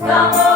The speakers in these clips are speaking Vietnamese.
парися,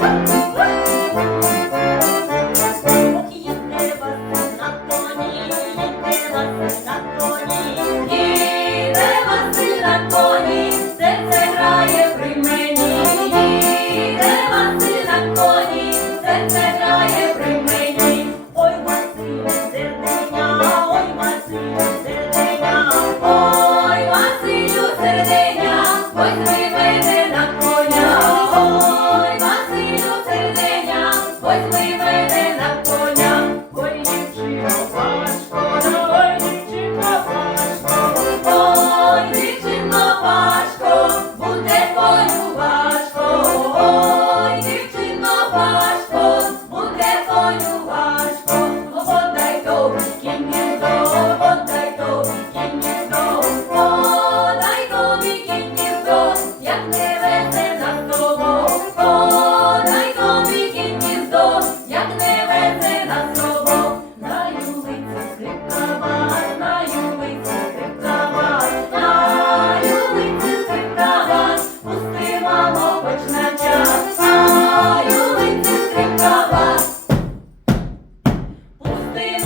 Woo! Woo!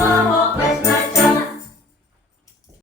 someone